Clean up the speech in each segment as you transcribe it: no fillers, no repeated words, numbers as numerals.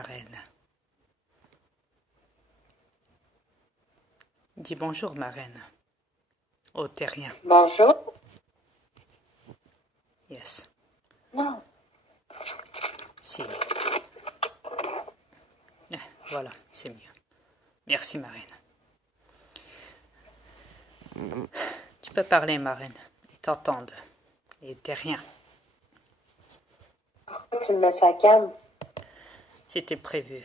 ma reine. Dis bonjour, ma reine. Au terrien. Bonjour. Yes. Non. Si. Voilà, c'est mieux. Merci, ma reine. Tu peux parler, ma reine. Ils t'entendent. Les terriens. Pourquoi tu me mets ça calme? C'était prévu.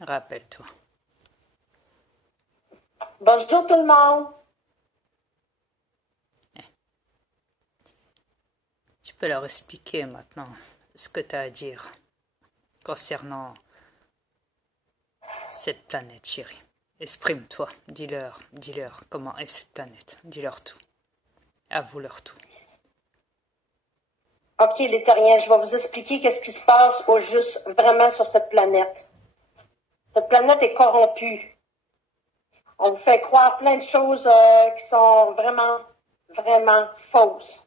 Rappelle-toi. Bonjour tout le monde. Tu peux leur expliquer maintenant ce que tu as à dire concernant cette planète, chérie. Exprime-toi, dis-leur comment est cette planète, dis-leur tout. Avoue-leur tout. Ok, les terriens, je vais vous expliquer qu'est-ce qui se passe au juste vraiment sur cette planète. Cette planète est corrompue. On vous fait croire plein de choses qui sont vraiment fausses.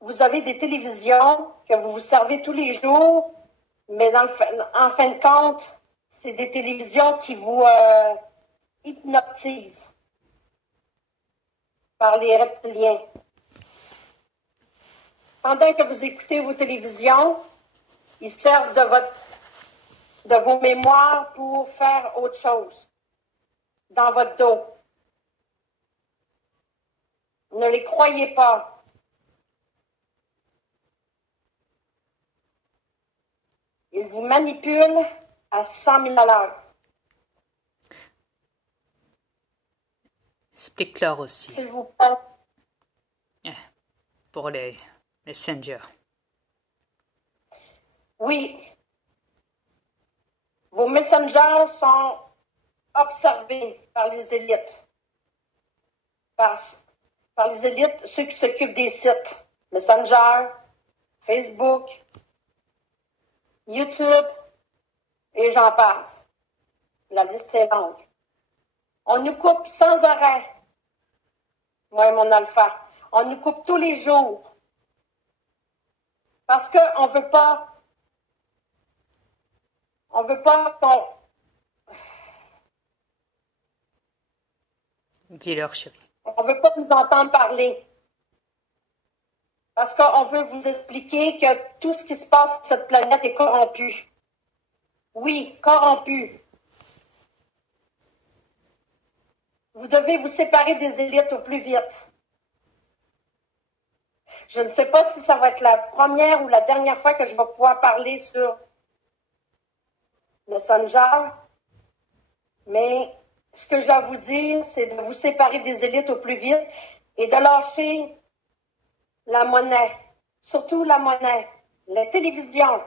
Vous avez des télévisions que vous vous servez tous les jours, mais en fin de compte, c'est des télévisions qui vous hypnotisent par les reptiliens. Pendant que vous écoutez vos télévisions, ils servent de vos mémoires pour faire autre chose dans votre dos. Ne les croyez pas. Ils vous manipulent à 100 000 à l'heure. Explique-leur aussi. S'il vous plaît. Pour les messengers. Oui. Vos messengers sont observés par les élites. Par les élites, ceux qui s'occupent des sites. Messenger, Facebook, YouTube, et j'en passe. La liste est longue. On nous coupe sans arrêt. Moi et mon alpha. On nous coupe tous les jours. Parce qu'on veut pas qu'on... Dis-leur, chérie. On veut pas nous entendre parler. Parce qu'on veut vous expliquer que tout ce qui se passe sur cette planète est corrompu. Oui, corrompu. Vous devez vous séparer des élites au plus vite. Je ne sais pas si ça va être la première ou la dernière fois que je vais pouvoir parler sur Messenger, mais ce que je vais vous dire, c'est de vous séparer des élites au plus vite et de lâcher la monnaie, surtout la monnaie, les télévisions,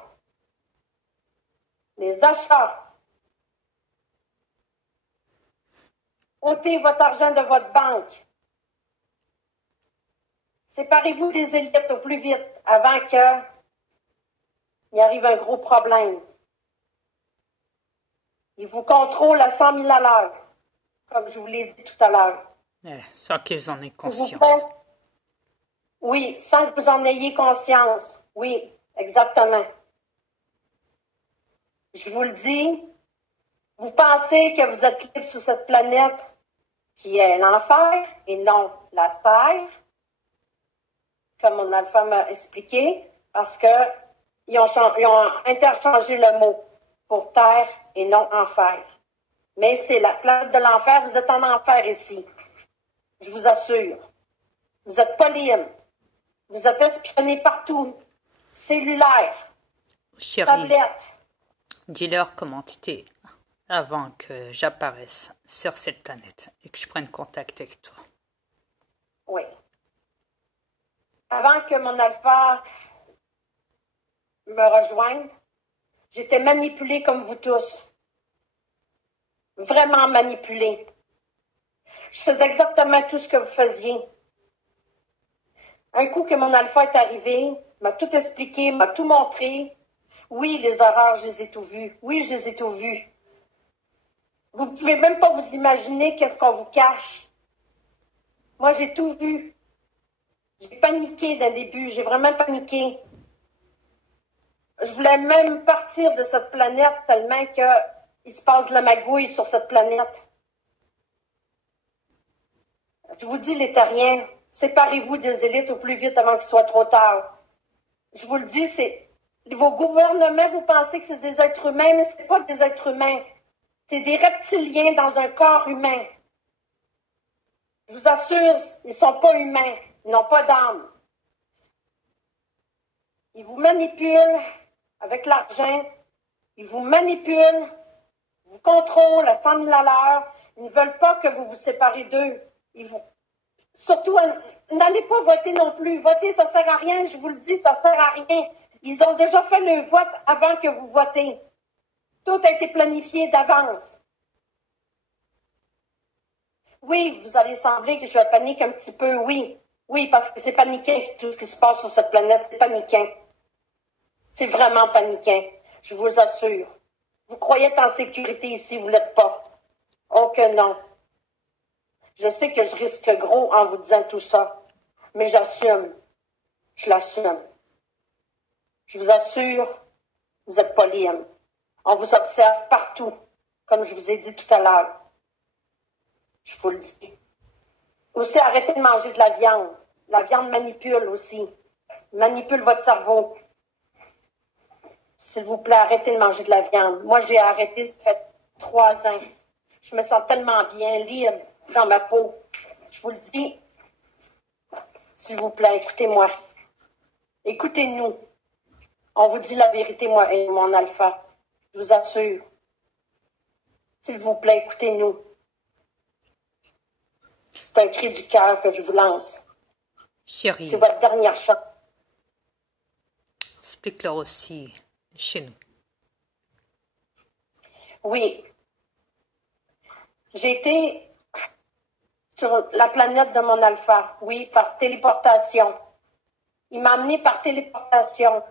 les achats. Ôtez votre argent de votre banque. Séparez-vous des élites au plus vite avant qu'il arrive un gros problème. Ils vous contrôlent à 100 000 à l'heure, comme je vous l'ai dit tout à l'heure. Sans qu'ils en aient conscience. Oui, sans que vous en ayez conscience. Oui, exactement. Je vous le dis, vous pensez que vous êtes libre sur cette planète qui est l'enfer et non la terre, comme mon alpha m'a expliqué, parce que ils ont interchangé le mot pour terre et non enfer. Mais c'est la planète de l'enfer, vous êtes en enfer ici. Je vous assure. Vous n'êtes pas libre. Vous êtes espionnés partout. Cellulaire. Chérie, tablette. Dis-leur comment tu étais avant que j'apparaisse sur cette planète et que je prenne contact avec toi. Oui. Avant que mon alpha me rejoigne, j'étais manipulée comme vous tous. Vraiment manipulée. Je faisais exactement tout ce que vous faisiez. Un coup que mon alpha est arrivé, m'a tout expliqué, m'a tout montré. Oui, les horreurs, je les ai tout vues. Oui, je les ai tout vues. Vous ne pouvez même pas vous imaginer qu'est-ce qu'on vous cache. Moi, j'ai tout vu. J'ai paniqué d'un début. J'ai vraiment paniqué. voulais même partir de cette planète tellement qu'il se passe de la magouille sur cette planète. Je vous dis, les terriens, séparez-vous des élites au plus vite avant qu'il soit trop tard. Je vous le dis, vos gouvernements, vous pensez que c'est des êtres humains, mais c'est pas des êtres humains. C'est des reptiliens dans un corps humain. Je vous assure, ils sont pas humains. Ils n'ont pas d'âme. Ils vous manipulent avec l'argent. Ils vous manipulent, vous contrôlent à 100 000 à l'heure. Ils ne veulent pas que vous vous séparez d'eux. Surtout, n'allez pas voter non plus. Voter, ça sert à rien. Je vous le dis, ça sert à rien. Ils ont déjà fait le vote avant que vous votez. Tout a été planifié d'avance. Oui, vous allez sembler que je panique un petit peu, oui. Oui, parce que c'est paniquant tout ce qui se passe sur cette planète. C'est paniquant. C'est vraiment paniquant. Je vous assure. Vous croyez être en sécurité ici, vous l'êtes pas. Oh que non. Je sais que je risque gros en vous disant tout ça, mais j'assume. Je l'assume. Je vous assure, vous n'êtes pas libre. On vous observe partout, comme je vous ai dit tout à l'heure. Je vous le dis. Aussi, arrêtez de manger de la viande. La viande manipule aussi. Manipule votre cerveau. S'il vous plaît, arrêtez de manger de la viande. Moi, j'ai arrêté, ça fait 3 ans. Je me sens tellement bien, libre dans ma peau. Je vous le dis. S'il vous plaît, écoutez-moi. Écoutez-nous. On vous dit la vérité, moi et mon alpha. Je vous assure. S'il vous plaît, écoutez-nous. C'est un cri du cœur que je vous lance. Chérie, C'est votre dernière chance. explique-leur aussi chez nous. Oui. J'ai été sur la planète de mon alpha. Oui, par téléportation. Il m'a amené par téléportation.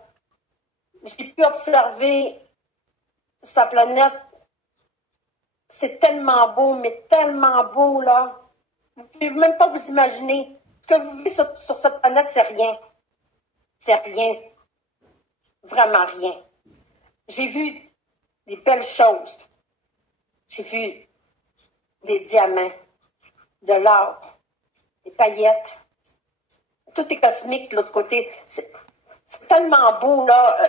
J'ai pu observer sa planète. C'est tellement beau, mais tellement beau, là. Vous ne pouvez même pas vous imaginer. Ce que vous vivez sur cette planète, c'est rien. C'est rien. Vraiment rien. J'ai vu des belles choses. J'ai vu des diamants, de l'or, des paillettes. Tout est cosmique de l'autre côté. C'est tellement beau, là.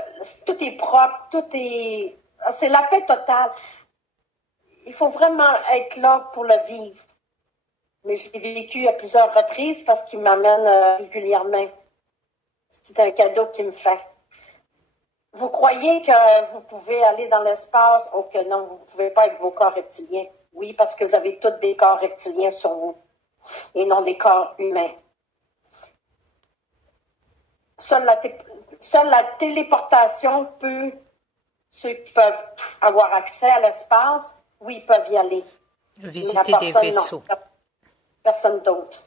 Tout est propre, c'est la paix totale. Il faut vraiment être là pour le vivre. Mais je l'ai vécu à plusieurs reprises parce qu'il m'amène régulièrement. C'est un cadeau qu'il me fait. Vous croyez que vous pouvez aller dans l'espace? Oh que non, vous ne pouvez pas avec vos corps reptiliens. Oui, parce que vous avez tous des corps reptiliens sur vous et non des corps humains. Seule la téléportation peut, ceux qui peuvent avoir accès à l'espace, oui, ils peuvent y aller. Visiter des vaisseaux. Non, personne d'autre.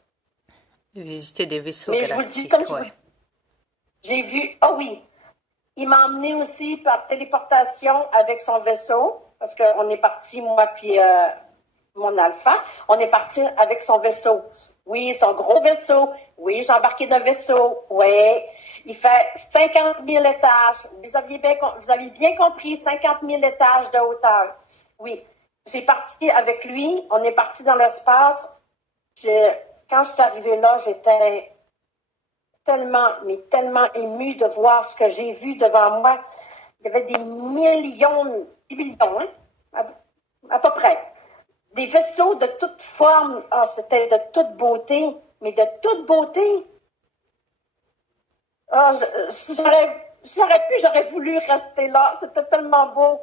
Visiter des vaisseaux Mais galactiques, je vous le dis, j'ai vu, oui, il m'a emmené aussi par téléportation avec son vaisseau, parce qu'on est parti, moi puis mon alpha, on est parti avec son vaisseau. Oui, son gros vaisseau. Oui, j'ai embarqué d'un vaisseau. Oui, il fait 50 000 étages. Vous aviez bien compris, 50 000 étages de hauteur. Oui, j'ai parti avec lui, on est parti dans l'espace. Quand je suis arrivée là, j'étais tellement émue de voir ce que j'ai vu devant moi. Il y avait des millions, des millions, hein, à peu près. Des vaisseaux de toute forme. Ah, c'était de toute beauté, mais de toute beauté. Ah, si j'aurais voulu rester là. C'était tellement beau.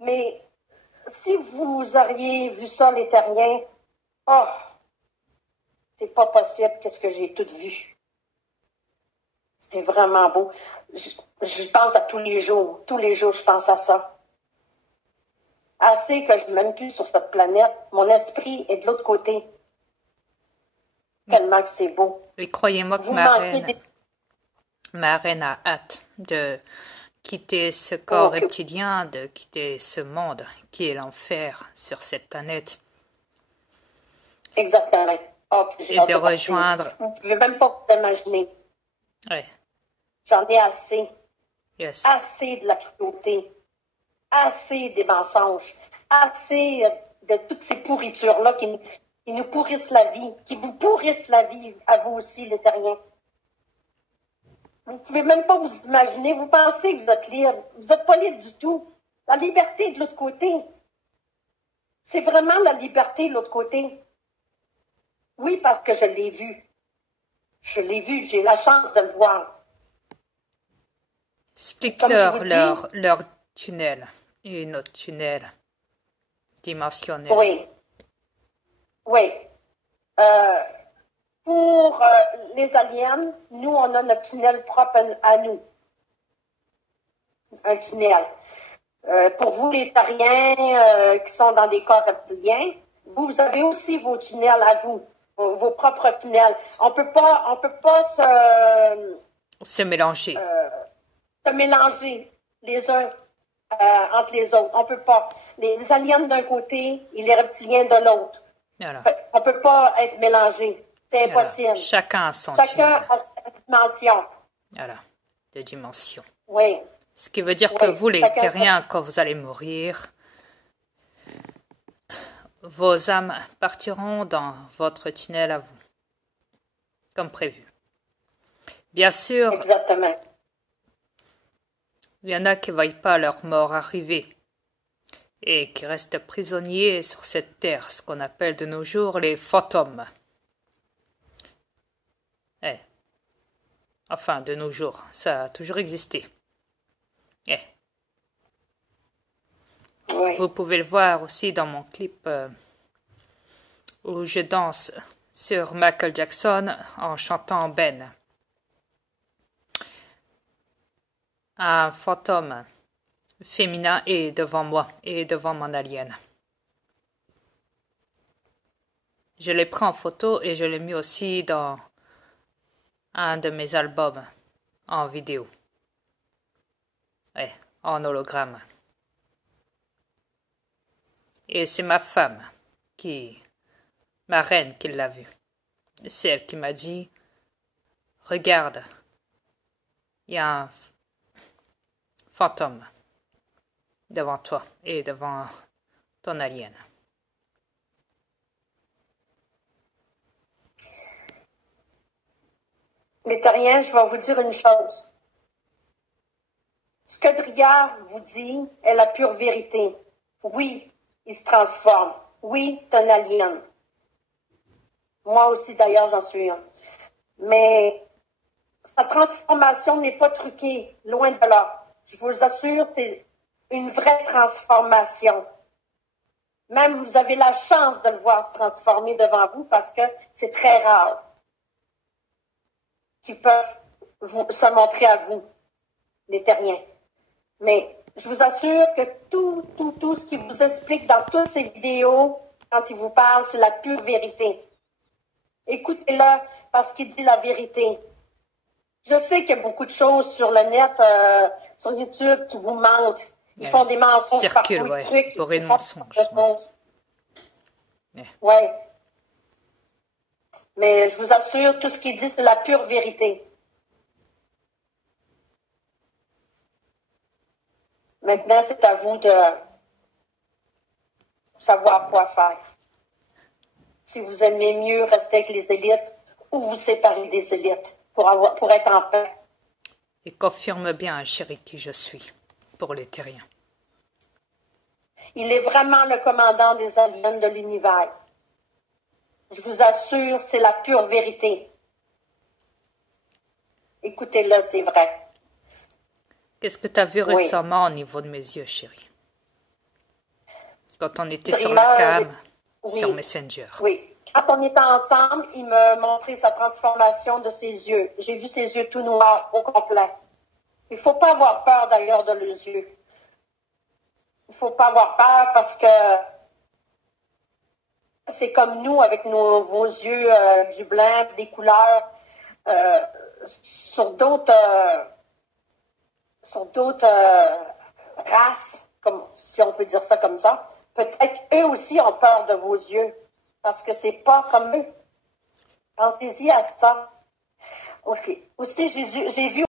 Mais si vous auriez vu ça, les terriens, oh, c'est pas possible qu'est-ce que j'ai tout vu. C'était vraiment beau. Je pense à tous les jours. Tous les jours, je pense à ça. Assez que je ne m'aime plus sur cette planète. Mon esprit est de l'autre côté. Tellement que c'est beau. Et croyez-moi que ma reine a hâte de quitter ce corps reptilien, de quitter ce monde qui est l'enfer sur cette planète. Exactement. Et de rejoindre... Vous ne pouvez même pas vous imaginer. Ouais. J'en ai assez. Yes. Assez de la cruauté, assez des mensonges, assez de toutes ces pourritures-là qui nous pourrissent la vie, qui vous pourrissent la vie, à vous aussi, les terriens. Vous ne pouvez même pas vous imaginer, vous pensez que vous êtes libre. Vous n'êtes pas libre du tout. La liberté de l'autre côté. C'est vraiment la liberté de l'autre côté. Oui, parce que je l'ai vu. Je l'ai vu, j'ai la chance de le voir. Explique-leur leur tunnel et notre tunnel dimensionnel. Oui. Oui. Pour les aliens, nous, on a notre tunnel propre à nous. Un tunnel. Pour vous, les terriens qui sont dans des corps reptiliens, vous avez aussi vos tunnels à vous, vos propres tunnels. On peut pas se mélanger. Se mélanger les uns entre les autres. On peut pas. Les aliens d'un côté et les reptiliens de l'autre. Voilà. On peut pas être mélangés. C'est impossible. Voilà. Chacun a sa dimension. Voilà, des dimensions. Oui. Ce qui veut dire que vous, les terriens, quand vous allez mourir, vos âmes partiront dans votre tunnel à vous, comme prévu. Bien sûr, exactement. Il y en a qui ne voient pas leur mort arriver et qui restent prisonniers sur cette terre, ce qu'on appelle de nos jours les fantômes. Enfin, de nos jours, ça a toujours existé. Oui. Vous pouvez le voir aussi dans mon clip où je danse sur Michael Jackson en chantant Ben. Un fantôme féminin est devant moi et devant mon alien. Je l'ai pris en photo et je l'ai mis aussi dans un de mes albums en vidéo. En hologramme. Et c'est ma femme, ma reine, qui l'a vu. C'est elle qui m'a dit, regarde, il y a un fantôme devant toi et devant ton alien. Les terriens, je vais vous dire une chose. Ce que Driard vous dit est la pure vérité. Oui, il se transforme. Oui, c'est un alien. Moi aussi, d'ailleurs, j'en suis un. Mais sa transformation n'est pas truquée, loin de là. Je vous assure, c'est une vraie transformation. Même vous avez la chance de le voir se transformer devant vous parce que c'est très rare qu'ils peuvent se montrer à vous, les terriens. Mais je vous assure que tout ce qu'il vous explique dans toutes ces vidéos, quand il vous parle, c'est la pure vérité. Écoutez-le parce qu'il dit la vérité. Je sais qu'il y a beaucoup de choses sur le net, sur YouTube, qui vous mentent. Ils font des mensonges partout, des trucs. Pour des mensonges. Ouais. Mais je vous assure, tout ce qu'il dit, c'est la pure vérité. Maintenant, c'est à vous de savoir quoi faire. Si vous aimez mieux rester avec les élites ou vous séparer des élites pour être en paix. Et confirme bien, chérie, qui je suis pour les terriens. Il est vraiment le commandant des aliens de l'univers. Je vous assure, c'est la pure vérité. Écoutez-le, c'est vrai. Qu'est-ce que tu as vu récemment au niveau de mes yeux, chérie? Quand on était sur la cam, sur Messenger. Oui. Quand on était ensemble, il m'a montré sa transformation de ses yeux. J'ai vu ses yeux tout noirs au complet. Il ne faut pas avoir peur d'ailleurs de leurs yeux. Il ne faut pas avoir peur parce que c'est comme nous avec vos yeux du blanc, des couleurs sur d'autres races, comme si on peut dire ça comme ça. Peut-être eux aussi ont peur de vos yeux parce que c'est pas comme eux. Pensez-y à ça. Ok. Aussi, j'ai vu